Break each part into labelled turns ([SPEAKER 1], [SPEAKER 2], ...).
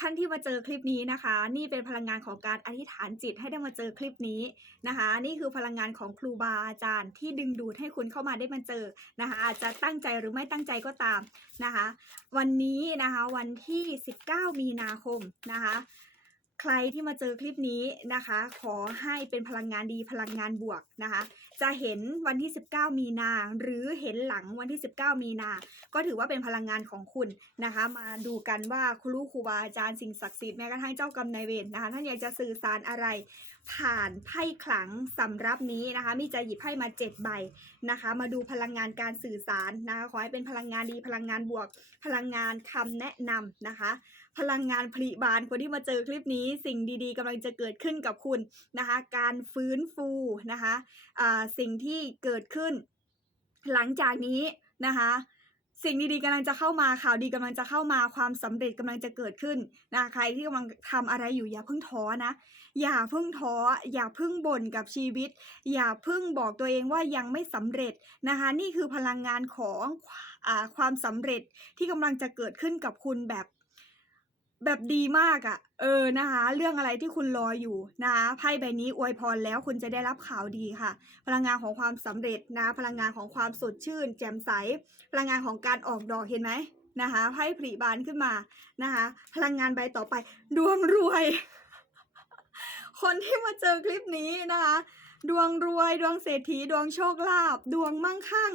[SPEAKER 1] ท่านที่มาเจอคลิปนี้นะคะ นี่เป็นพลังงานของการอธิษฐานจิตให้ได้มาเจอคลิปนี้นะคะ นี่คือพลังงานของครูบาอาจารย์ที่ดึงดูดให้คุณเข้ามาได้มาเจอนะคะ อาจจะตั้งใจหรือไม่ตั้งใจก็ตามนะคะ วันนี้นะคะวันที่ 19 มีนาคมนะคะใครที่มาเจอคลิปนี้นะคะ ขอให้เป็นพลังงานดีพลังงานบวกนะคะ จะเห็นวันที่ 19 มีนา หรือเห็นหลังวันที่ 19 มีนา ก็ถือว่าเป็นพลังงานของคุณนะคะ มาดูกันว่าครูครูบาอาจารย์สิ่งศักดิ์สิทธิ์แม้กระทั่งเจ้ากรรมนายเวรนะคะท่านอยากจะสื่อสารอะไร ผ่านไพ่ขลังสำรับนี้นะคะ มีจะหยิบไพ่มา7ใบนะคะ มาดูพลังงานการสื่อสารนะคะขอให้เป็นพลังงานดีพลังงานบวก พลังงานคำแนะนำนะคะ พลังงานผลิบานคนที่มาเจอคลิปนี้สิ่งดีๆกำลังจะเกิดขึ้นกับคุณนะคะ การฟื้นฟูนะคะอ่าสิ่งที่เกิดขึ้น หลังจากนี้นะคะ สิ่งดีๆกำลังจะเข้ามาข่าวดีกำลังจะเข้ามาความสำเร็จกำลังจะเกิดขึ้นนะใครที่กำลังทำอะไรอยู่อย่าเพิ่งท้อนะ อย่าเพิ่งท้ออย่าเพิ่งบ่นกับชีวิต อย่าเพิ่งบอกตัวเองว่ายังไม่สำเร็จนะคะ นี่คือพลังงานของอความสำเร็จที่กำลังจะเกิดขึ้นกับคุณแบบ แบบดีมากอะ่ะ เออนะคะ เรื่องอะไรที่คุณรออยู่นะคะไพ่ใบนี้อวยพรแล้วคุณจะได้รับข่าวดีค่ะ พลังงานของความสำเร็จนะ พลังงานของความสดชื่น แจ่มใส พลังงานของการออกดอกเห็นไหมนะคะไพ่ผลิบานขึ้นมานะคะ พลังงานใบต่อไป ดวงรวย คนที่มาเจอคลิปนี้นะคะ ดวงรวย ดวงเศรษฐี ดวงโชคลาภดวงมั่งคั่ง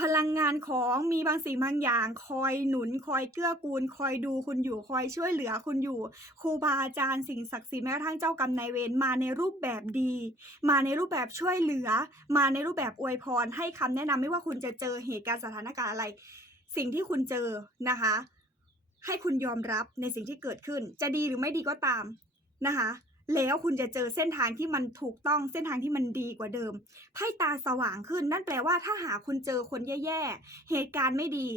[SPEAKER 1] พลังงานของมีบางสิ่งบางอย่าง คอยหนุนคอยเกื้อกูล คอยดูคุณอยู่คอยช่วยเหลือคุณอยู่ครูบาอาจารย์สิ่งศักดิ์สิทธิ์แม้กระทั่งเจ้ากรรมนายเวรมาในรูปแบบดี มาในรูปแบบช่วยเหลือ มาในรูปแบบอวยพร ให้คำแนะนำไม่ว่าคุณจะเจอเหตุการณ์สถานการณ์อะไร สิ่งที่คุณเจอนะคะ ให้คุณยอมรับในสิ่งที่เกิดขึ้น จะดีหรือไม่ดีก็ตามนะคะ แล้วคุณจะเจอเส้นทางที่มันถูกต้องเส้นทางที่มันดีกว่าเดิมไพ่ตาสว่างขึ้น นั่นแปลว่าถ้าหาคุณเจอคนแย่ๆเหตุการณ์ไม่ดี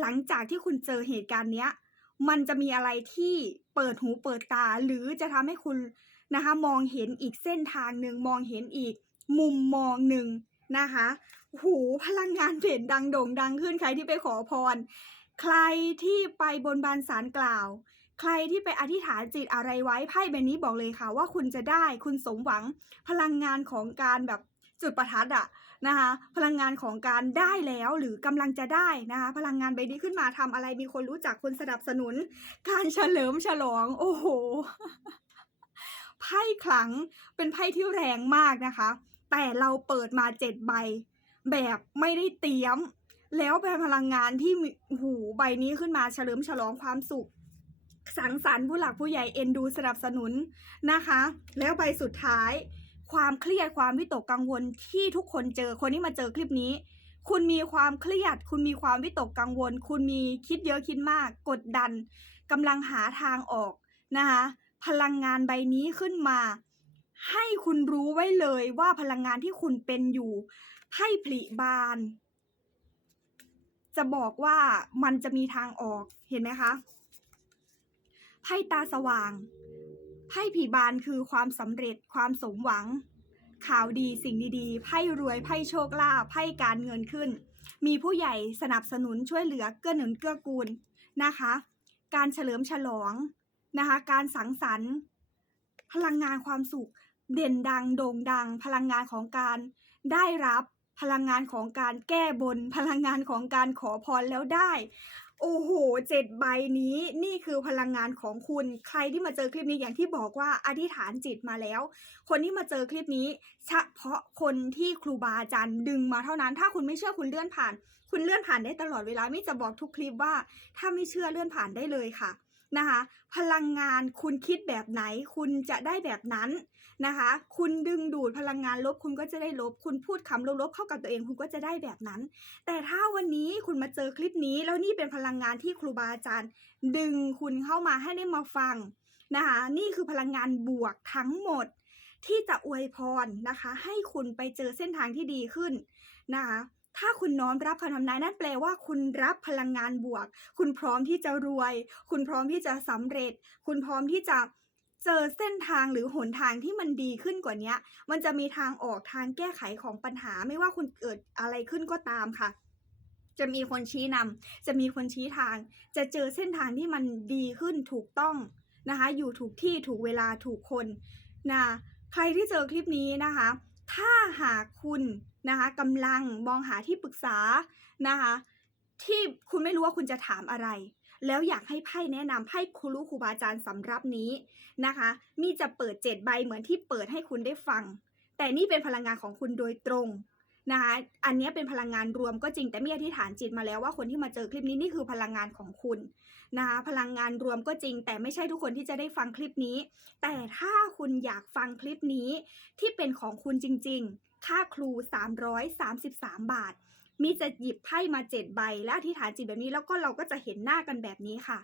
[SPEAKER 1] หลังจากที่คุณเจอเหตุการณ์เนี้ย มันจะมีอะไรที่เปิดหูเปิดตา หรือจะทำให้คุณนะคะ มองเห็นอีกเส้นทางหนึ่งมองเห็นอีก มุมมองหนึ่งนะคะ หูพลังงานเด่นดังโด่งดังขึ้นใครที่ไปขอพร ใครที่ไปบนบานสารกล่าว ใครที่ไปอธิษฐานจิตอะไรไว้ไพ่ใบนี้บอกเลยค่ะ ว่าคุณจะได้คุณสมหวังพลังงานของการแบบจุดประทัดอะนะคะพลังงานของการได้แล้วหรือกำลังจะได้นะคะพลังงานใบนี้ขึ้นมาทำอะไรมีคนรู้จักคนสนับสนุน การเฉลิมฉลอง โอ้โหไพ่ขลังเป็นไพ่ที่แรงมากนะคะ แต่เราเปิดมาเจ็ดใบ แบบไม่ได้เตรียม แล้วเป็นพลังงานที่หูใบนี้ขึ้นมาเฉลิมฉลองความสุข สังสรรค์ผู้หลักผู้ใหญ่เอ็นดูสนับสนุนนะคะ แล้วใบสุดท้าย ความเครียดความวิตกกังวลที่ทุกคนเจอคนที่มาเจอคลิปนี้ คุณมีความเครียด คุณมีความวิตกกังวล คุณมีคิดเยอะคิดมาก กดดันกำลังหาทางออกนะคะพลังงานใบนี้ขึ้นมา ให้คุณรู้ไว้เลยว่าพลังงานที่คุณเป็นอยู่ไพ่ผลิบาน จะบอกว่ามันจะมีทางออกเห็นไหมคะ ไพ่ตาสว่าง ไพ่ผีบานคือความสำเร็จความสมหวัง ข่าวดีสิ่งดีๆ ไพ่รวยไพ่โชคลาภไพ่การเงินขึ้น มีผู้ใหญ่สนับสนุนช่วยเหลือเกื้อหนุนเกื้อกูลนะคะ การเฉลิมฉลองนะคะ การสังสรรค์ พลังงานความสุข เด่นดังโด่งดัง พลังงานของการได้รับพลังงานของการแก้บน พลังงานของการขอพรแล้วได้ โอ้โหเจ็ดใบนี้นี่คือพลังงานของคุณ ใครที่มาเจอคลิปนี้อย่างที่บอกว่าอธิษฐานจิตมาแล้ว คนที่มาเจอคลิปนี้เฉพาะคนที่ครูบาอาจารย์ดึงมาเท่านั้น ถ้าคุณไม่เชื่อคุณเลื่อนผ่าน คุณเลื่อนผ่านได้ตลอดเวลาไม่จะบอกทุกคลิปว่า ถ้าไม่เชื่อเลื่อนผ่านได้เลยค่ะ นะคะ พลังงานคุณคิดแบบไหน คุณจะได้แบบนั้นนะคะ คุณดึงดูดพลังงานลบคุณก็จะได้ลบ คุณพูดคำลบๆเข้ากับตัวเองคุณก็จะได้แบบนั้น แต่ถ้าวันนี้คุณมาเจอคลิปนี้ แล้วนี่เป็นพลังงานที่ครูบาอาจารย์ ดึงคุณเข้ามาให้ได้มาฟังนะคะนี่คือพลังงานบวกทั้งหมดที่จะอวยพรนะคะ ให้คุณไปเจอเส้นทางที่ดีขึ้นนะคะ ถ้าคุณน้อมรับคำทำนายนั่นแปลว่า คุณรับพลังงานบวก คุณพร้อมที่จะรวย คุณพร้อมที่จะสำเร็จ คุณพร้อมที่จะเจอเส้นทางหรือหนทางที่มันดีขึ้นกว่านี้มันจะมีทางออกทางแก้ไขของปัญหา ไม่ว่าคุณเกิดอะไรขึ้นก็ตามค่ะ จะมีคนชี้นำจะมีคนชี้ทาง จะเจอเส้นทางที่มันดีขึ้นถูกต้องนะคะ อยู่ถูกที่ถูกเวลาถูกคนนะใครที่เจอคลิปนี้นะคะ ถ้าหากคุณ นะคะกำลังมองหาที่ปรึกษานะคะที่คุณไม่รู้ว่าคุณจะถามอะไร แล้วอยากให้ไพ่แนะนำไพ่ครูรู้ครูบาอาจารย์สำรับนี้นะคะ มีจะเปิดเจ็ดใบเหมือนที่เปิดให้คุณได้ฟัง แต่นี่เป็นพลังงานของคุณโดยตรงนะคะอันนี้เป็นพลังงานรวมก็จริงแต่มีอธิษฐานจิตมาแล้วว่าคนที่มาเจอคลิปนี้นี่คือพลังงานของคุณนะคะพลังงานรวมก็จริง แต่ไม่ใช่ทุกคนที่จะได้ฟังคลิปนี้ แต่ถ้าคุณอยากฟังคลิปนี้ที่เป็นของคุณจริง ๆ ค่าครู 333 บาท มีจะหยิบไพ่มาเจ็ดใบ และอธิษฐานจิตแบบนี้แล้วก็เราก็จะเห็นหน้ากันแบบนี้ค่ะ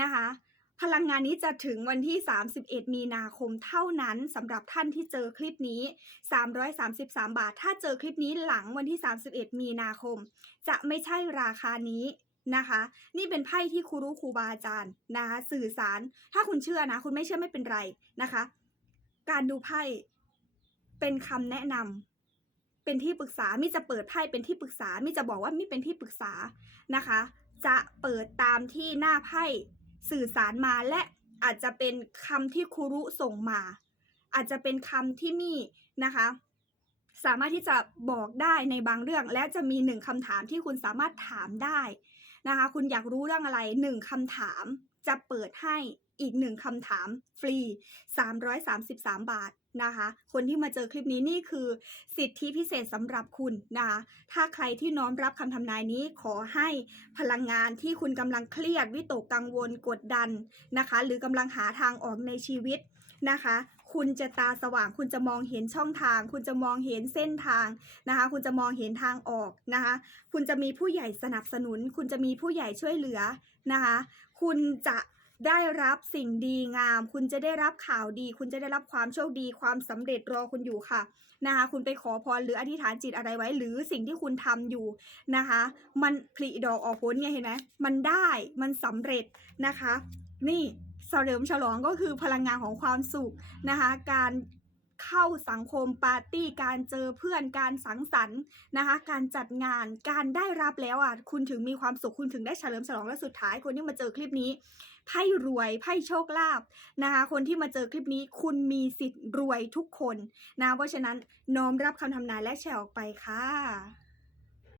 [SPEAKER 1] นะคะ พลังงานนี้จะถึงวันที่ 31 มีนาคมเท่านั้นสำหรับท่านที่เจอคลิปนี้ 333 บาท ถ้าเจอคลิปนี้หลังวันที่ 31 มีนาคม จะไม่ใช่ราคานี้นะคะ นี่เป็นไพ่ที่ครูรู้ครูบาอาจารย์นะคะสื่อสาร ถ้าคุณเชื่อนะ คุณไม่เชื่อไม่เป็นไรนะคะ การดูไพ่เป็นคำแนะนำ เป็นที่ปรึกษามิจะเปิดไพ่เป็นที่ปรึกษามิจะบอกว่ามิเป็นที่ปรึกษานะคะ จะเปิดตามที่หน้าไพ่สื่อสารมาและอาจจะเป็นคำที่ครูรุส่งมา อาจจะเป็นคำที่มี่นะคะ สามารถที่จะบอกได้ในบางเรื่อง และจะมีหนึ่งคำถามที่คุณสามารถถามได้นะคะ คุณอยากรู้เรื่องอะไรหนึ่งคำถามจะเปิดให้ อีกหนึ่งคำถามฟรี 333 บาทนะคะ คนที่มาเจอคลิปนี้นี่คือสิทธิพิเศษสำหรับคุณนะคะถ้าใครที่น้อมรับคำทำนายนี้ขอให้พลังงานที่คุณกำลังเครียดวิตกกังวลกดดันนะคะ หรือกำลังหาทางออกในชีวิตนะคะ คุณจะตาสว่าง คุณจะมองเห็นช่องทาง คุณจะมองเห็นเส้นทางนะคะ คุณจะมองเห็นทางออกนะคะ คุณจะมีผู้ใหญ่สนับสนุน คุณจะมีผู้ใหญ่ช่วยเหลือนะคะ คุณจะ ได้รับสิ่งดีงาม คุณจะได้รับข่าวดี คุณจะได้รับความโชคดี ความสำเร็จรอคุณอยู่ค่ะนะคะ คุณไปขอพรหรืออธิษฐานจิตอะไรไว้ หรือสิ่งที่คุณทำอยู่นะคะ มันผลิดอกออกผลไงเห็นไหมมันได้มันสำเร็จนะคะ นี่เฉลิมฉลองก็คือพลังงานของความสุขนะคะ การ เข้าสังคมปาร์ตี้การเจอเพื่อนการสังสรรค์นะคะ การจัดงานการได้รับแล้วอะคุณถึงมีความสุขคุณถึงได้เฉลิมฉลองและสุดท้ายคนที่มาเจอคลิปนี้ไพ่รวยไพ่โชคลาภนะคะ คนที่มาเจอคลิปนี้คุณมีสิทธิ์รวยทุกคนนะเพราะฉะนั้นน้อมรับคำทำนายและแชร์ออกไปค่ะ